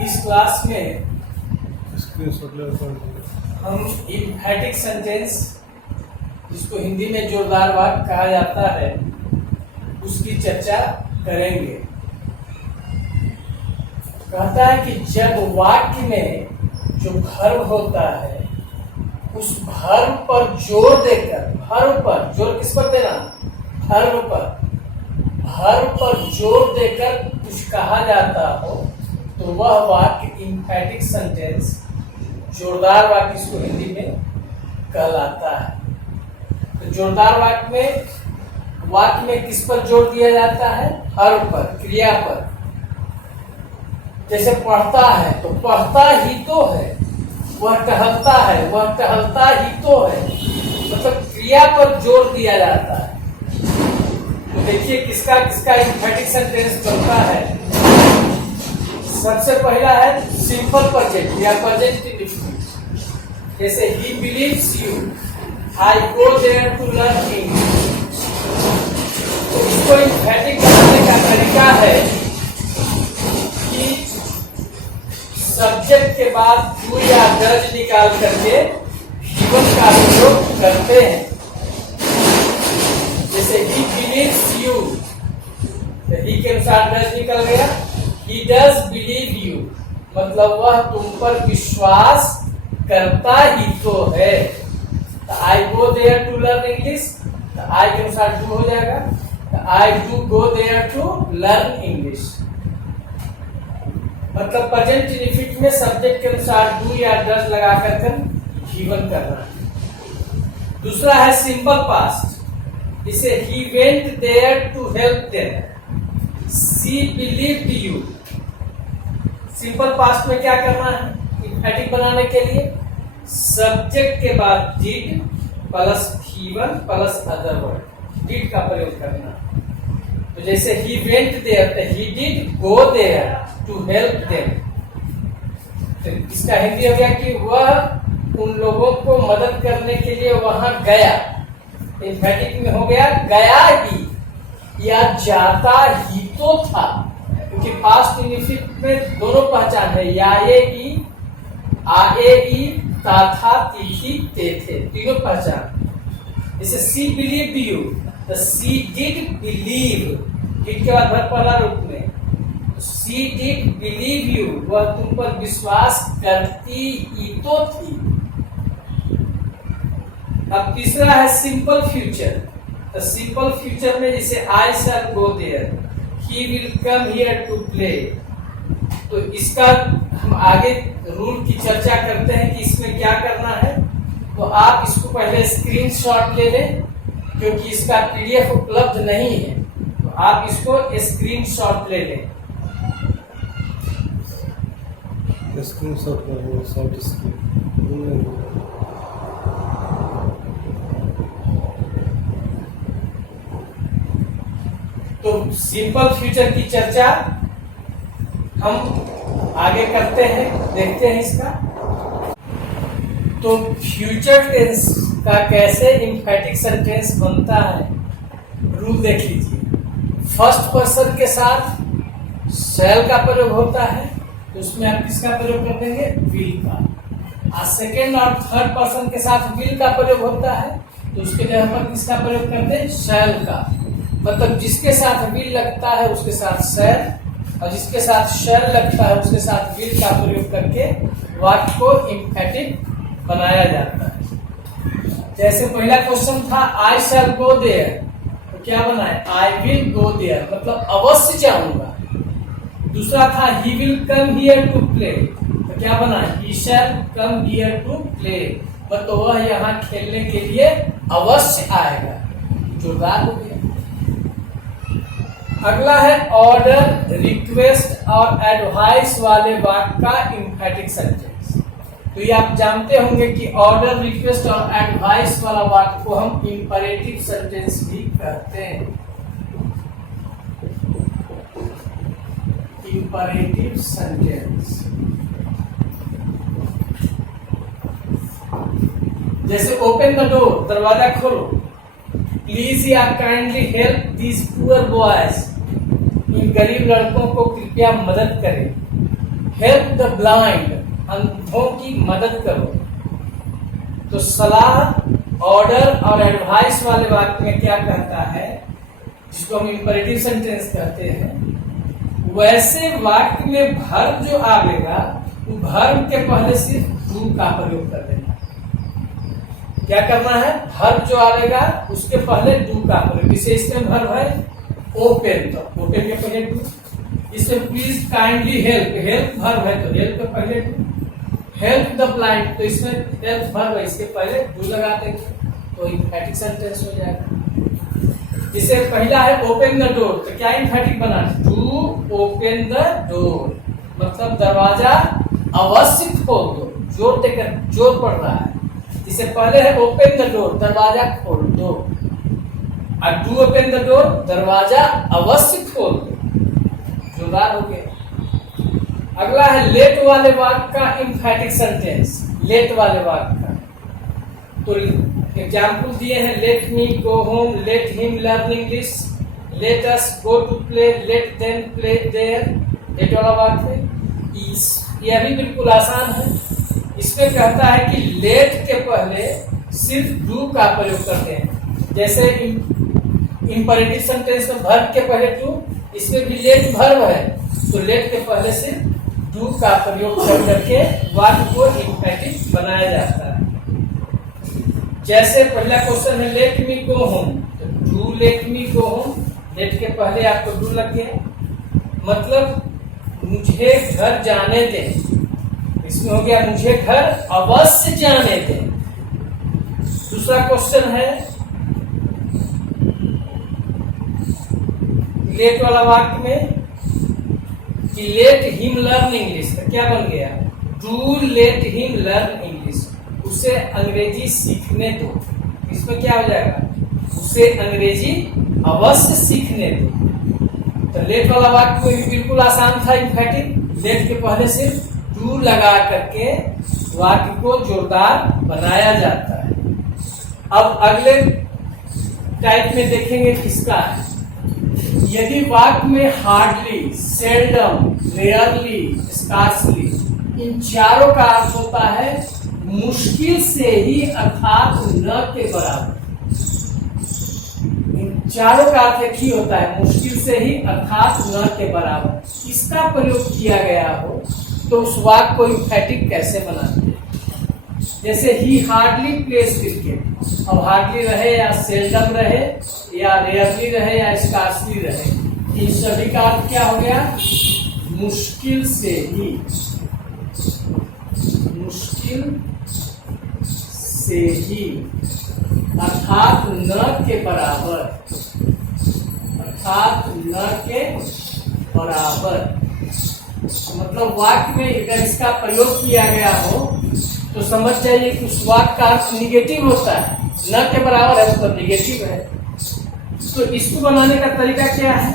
इस क्लास में स्क्रीन हम इम्फैटिक सेंटेंस, जिसको हिंदी में जोरदार वाक्य कहा जाता है, उसकी चर्चा करेंगे। कहता है कि जब वाक्य में जो वर्ब होता है उस वर्ब पर जोर देकर, वर्ब पर जोर किस पर देना, वर्ब पर जोर देकर कुछ कहा जाता हो तो वह वाक्य इम्फैटिक सेंटेंस, जोरदार वाक्य इसको हिंदी में कहलाता है। तो जोरदार वाक्य में किस पर जोर दिया जाता है? वर्ब पर, क्रिया पर। जैसे पढ़ता है तो पढ़ता ही तो है, वह टहलता है, वह टहलता ही तो है, मतलब क्रिया पर जोर दिया जाता है। तो देखिए किसका किसका इम्फैटिक सेंटेंस बनता है। सबसे पहला है सिंपल प्रेजेंट या प्रेजेंट इंडेफिनिट। जैसे he believes you, I go there to learn English. तो इसको इम्फैटिक बनाने का तरीका है कि सब्जेक्ट के बाद डू या डज निकाल करके गिवन का प्रयोग करते हैं। जैसे ही बिलीव्स यू, ही के अनुसार डज निकल गया। ही डज बिलीव यू, मतलब वह तुम पर विश्वास करता ही तो है। I go there to learn English, I के अनुसार डू हो जाएगा। I do go there to learn English, मतलब प्रेजेंट इंडेफिनिट में सब्जेक्ट के अनुसार डू या डज लगा कर गिवन करना। दूसरा है सिंपल पास्ट। इसे he went there to help them, she believed you. Simple past में क्या करना है इम्फैटिक बनाने के लिए? सब्जेक्ट के बाद did plus given plus other word, did का प्रयोग करना। तो जैसे he went there, he did go there to help them. तो इसका हिंदी हो गया कि वह उन लोगों को मदद करने के लिए वहां गया। इम्फैटिक में हो गया गया ही या जाता ही तो था, क्योंकि पास्ट इंडेफिनिट में दोनों पहचान है, याएगी, आएगी, था था, तीखी, ते थे, तीनों पहचान। जैसे सी बिलीव यू, तो सी डिड बिलीव, डिड के बाद वर्ब पहला रूप में, सी डिड बिलीव यू, वह तुम पर विश्वास करती ही तो थी। अब तीसरा है सिंपल फ्यूचर। तो सिंपल फ्यूचर में जैसे I shall go there, he will come here to play. तो इसका हम आगे रूल की चर्चा करते हैं कि इसमें क्या करना है। तो आप इसको पहले स्क्रीनशॉट ले लें, क्योंकि इसका पीडीएफ उपलब्ध नहीं है, तो आप इसको स्क्रीनशॉट ले लें। Short screen. तो सिंपल फ्यूचर की चर्चा हम आगे करते हैं, देखते हैं इसका। तो फ्यूचर टेंस का कैसे इम्फैटिक सेंटेंस बनता है, रूल देख लीजिए। फर्स्ट पर्सन के साथ शैल का प्रयोग होता है, तो उसमें आप किसका प्रयोग कर देंगे? विल का। सेकेंड और थर्ड पर्सन के साथ विल का प्रयोग होता है, तो उसके जगह पर किसका प्रयोग करते हैं? शैल का। मतलब जिसके साथ विल लगता है उसके साथ शैल, और जिसके साथ शैल लगता है उसके साथ विल का प्रयोग करके वाक्य को इम्फैटिक बनाया जाता है। जैसे पहला क्वेश्चन था आई शैल गो देयर, तो क्या बना है? आई विल गो देयर, मतलब अवश्य जाऊंगा। दूसरा था he will come here to play, तो क्या बना है? He shall come here to play, मतलब वह यहाँ खेलने के लिए अवश्य आएगा। जोरदार हो गया। अगला है ऑर्डर, रिक्वेस्ट और एडवाइस वाले वाक्य का इम्फैटिक सेंटेंस। तो ये आप जानते होंगे कि ऑर्डर, रिक्वेस्ट और एडवाइस वाला वाक्य को हम इंपरेटिव सेंटेंस भी कहते हैं। Imperative sentence. जैसे ओपन द डोर, दरवाजा खोलो। प्लीज या kindly help these poor boys, इन गरीब लड़कों को कृपया मदद करें। हेल्प द ब्लाइंड, अंधों की मदद करो। तो सलाह, ऑर्डर और एडवाइस वाले वाक्य में क्या कहता है, जिसको हम इंपरेटिव सेंटेंस कहते हैं, वैसे वाक्य में वर्ब जो आवेगा वो वर्ब के पहले सिर्फ डू का प्रयोग कर देना। क्या करना है, वर्ब जो आवेगा उसके पहले डू का प्रयोग। जैसे इसमें वर्ब है ओपन, तो ओपन के पहले डू। इसमें please kindly help, help verb है तो हेल्प के पहले डू। हेल्प द ब्लाइंड, तो इसमें हेल्प वर्ब है, इसके पहले डू लगा देंगे तो इंफैटिक सेंटेंस हो जाएगा। जिसे पहला है ओपन द डोर, तो क्या इंफैटिक बना, टू ओपन द डोर, मतलब दरवाजा अवश्य खोल दो, जोर देकर जोर पड़ रहा है। जिसे पहले है ओपन द डोर, दरवाजा खोल दो, और डू ओपन द डोर, दरवाजा अवश्य खोल दो, जोरदार हो गया। अगला है लेट वाले वाक्य का इंफैटिक सेंटेंस, लेट वाले वाक्य का। तो एग्जाम्पल दिए हैं, let me go home, let him learn English, let us go to play, let them play there. Let वाला वाक्य यह भी बिल्कुल आसान है। इसमें कहता है कि लेट के पहले सिर्फ डू का प्रयोग करते हैं। जैसे इंपरेटिव सेंटेंस में वर्ब के पहले डू, इसमें भी लेट वर्ब है तो लेट के पहले सिर्फ डू का प्रयोग कर करके वाक्य को इंफैटिक बनाया जाता है। जैसे पहला क्वेश्चन है लेट मी गो होम, तो do let me go home, let के पहले आपको डू लग गया, मतलब मुझे घर जाने दें। इसमें हो गया मुझे घर अवश्य जाने दें। दूसरा क्वेश्चन है लेट वाला वाक्य में कि लेट हिम लर्न इंग्लिश, तो क्या बन गया, do let him learn English, उसे अंग्रेजी सीखने दो। इसमें क्या हो जाएगा, उसे अंग्रेजी अवश्य सीखने दो। तो लेट वाला वाक्य भी बिल्कुल आसान था, इंफैटिक, लेट के पहले सिर्फ डू लगा करके वाक्य को जोरदार बनाया जाता है। अब अगले टाइप में देखेंगे किसका है। यदि वाक्य में हार्डली, सेल्डम, रेयरली, स्कार्सली, इन चारों का अर्थ होता है मुश्किल से ही अर्थात न के बराबर। इन चारों का अर्थ एक ही होता है, मुश्किल से ही अर्थात न के बराबर। इसका प्रयोग किया गया हो तो उस वाक्य को इंफैटिक कैसे बनाते हैं। जैसे ही हार्डली प्लेस क्रिकेट, अब हार्डली रहे या सेल्डम रहे या रेयरली रहे या स्कार्सली रहे, इन सभी का अर्थ क्या हो गया, मुश्किल से ही, मुश्किल से ही अर्थात न के बराबर, अर्थात न के बराबर। मतलब वाक्य में अगर इसका प्रयोग किया गया हो तो समझ जाइए कि उस वाक्य का अर्थ निगेटिव होता है, न के बराबर है मतलब निगेटिव है। तो इसको बनाने का तरीका क्या है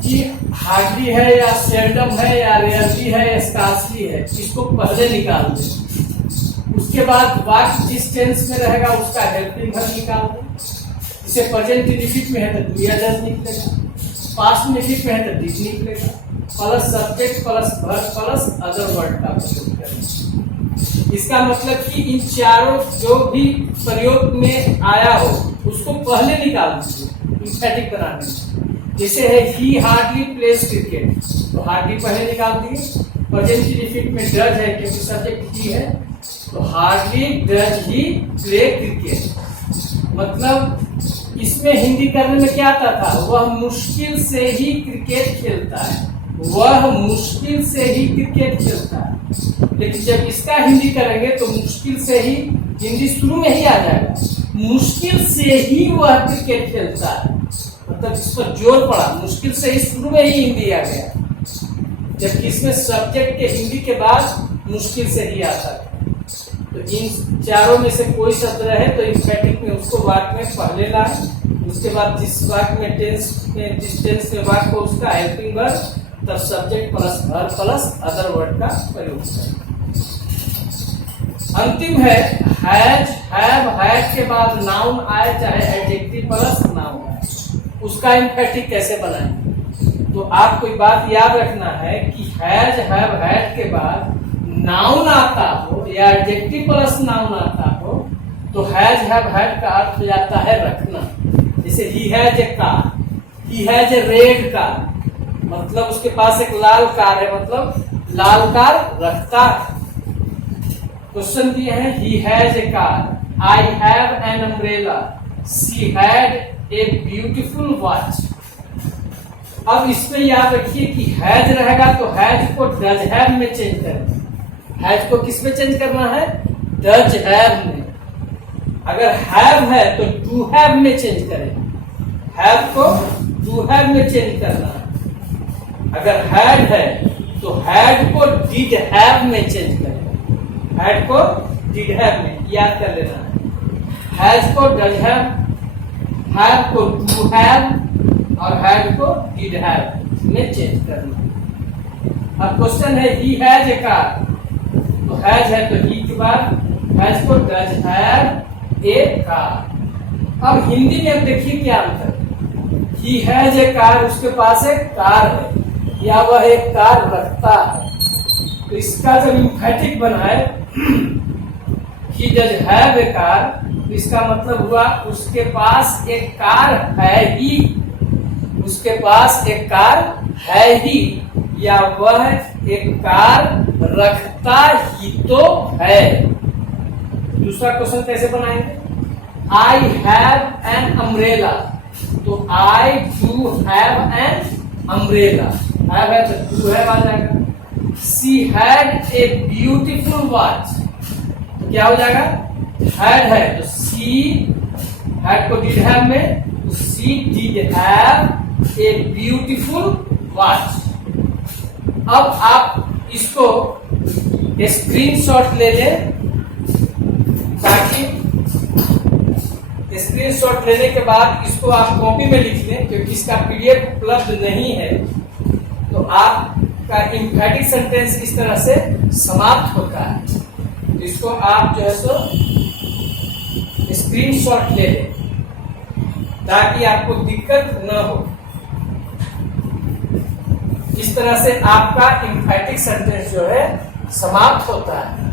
कि हार्डली है या सेल्डम है या रेयरली है या स्कार्सली है, इसको पहले निकाल दें। उसके बाद वाक्य जिस टेंस में रहेगा उसका हेल्पिंग वर्ब निकाल दें। जैसे प्रेजेंट इंडिफिनिट में है तो डू या डज निकलेगा, पास्ट इंडिफिनिट में है तो डिड निकलेगा, plus subject plus verb plus other word का प्रयोग करें। इसका मतलब कि इन चारों जो भी प्रयोग में आया हो उसको पहले निकाल दीजिए इंफैटिक बनाने में। जैसे है ही हार्डली प्लेस क्रिकेट, तो हार्डली पहले निकाल दिए। प्रेजेंट इंडिफिनिट में डज है क्योंकि सब्जेक्ट ही है, तो hardly does he play cricket. मतलब इसमें हिंदी करने में क्या आता था, वह मुश्किल से ही क्रिकेट खेलता है, वह मुश्किल से ही क्रिकेट खेलता है। लेकिन जब इसका हिंदी करेंगे तो मुश्किल से ही, हिंदी शुरू में ही आ जाएगा, मुश्किल से ही वह क्रिकेट खेलता है, मतलब इस पर जोर पड़ा, मुश्किल से ही शुरू में ही हिंदी आ गया, जबकि इसमें सब्जेक्ट के हिंदी के बाद मुश्किल से ही आता है। तो इन चारों में से कोई शब्द रहे तो इंफैटिक में उसको वाक्य में पहले लाए, उसके बाद जिस वाक्य में जिस टेंस में वाक्य को उसका हेल्पिंग वर्ब, तब subject plus verb plus other word का प्रयोग करें। अंतिम है हैज, हैव, हैड के बाद नाउन आए चाहे एडजेक्टिव प्लस नाउन आए, उसका इंफैटिक कैसे बनाएं। तो आपको एक बात याद रखना है कि हैज हैव हैड के बाद नाउन आता हो या एडजेक्टिव प्लस नाउन आता हो तो हैज हैव हैड का अर्थ हो जाता है रखना। जैसे he has a car, he has a red car, मतलब उसके पास एक लाल कार है, मतलब लाल कार रखता है। क्वेश्चन दिए हैं he has a car, I have an umbrella, she had a beautiful watch. अब इसमें याद रखिए कि हैज रहेगा तो हैज को डज हैव में चेंज करना। हैज को किस में चेंज करना है? डज हैव में। अगर हैव है तो डू हैव में चेंज करें, हैव को डू हैव में चेंज करना है। अगर हैड है तो हैड को डिड हैव में चेंज करें, हैड को डिड हैव में, याद कर लेना है। हैज को डज हैव को डू हैव और हैड को डिड हैव में चेंज करना। अब क्वेश्चन है ही हैज ए कार, तो हैज है तो ही के बाद हैज को डज हैव ए कार। अब हिंदी में अब देखिए क्या अंतर, ही हैज ए कार, उसके पास एक कार है या वह एक कार रखता है, तो इसका जब इम्फैटिक बना है he does have a car, तो इसका मतलब हुआ उसके पास एक कार है ही, उसके पास एक कार है ही, या वह एक कार रखता ही तो है। दूसरा क्वेश्चन कैसे बनाएंगे? आई हैव एन अम्ब्रेला, तो I do have an umbrella, have है तो डू हैव आ जाएगा। She had a beautiful watch, तो क्या हो जाएगा? हैड है तो शी, हैड को डिड हैव में, तो she did have a beautiful watch. अब आप इसको स्क्रीनशॉट ले लें, ताकि स्क्रीनशॉट लेने के बाद इसको आप कॉपी में लिख लें, क्योंकि इसका पीडीएफ उपलब्ध नहीं है। तो आपका इम्फैटिक सेंटेंस इस तरह से समाप्त होता है। तो इसको आप जो है सो स्क्रीनशॉट ले लें ताकि आपको दिक्कत न हो। इस तरह से आपका इम्फैटिक सेंटेंस जो है समाप्त होता है।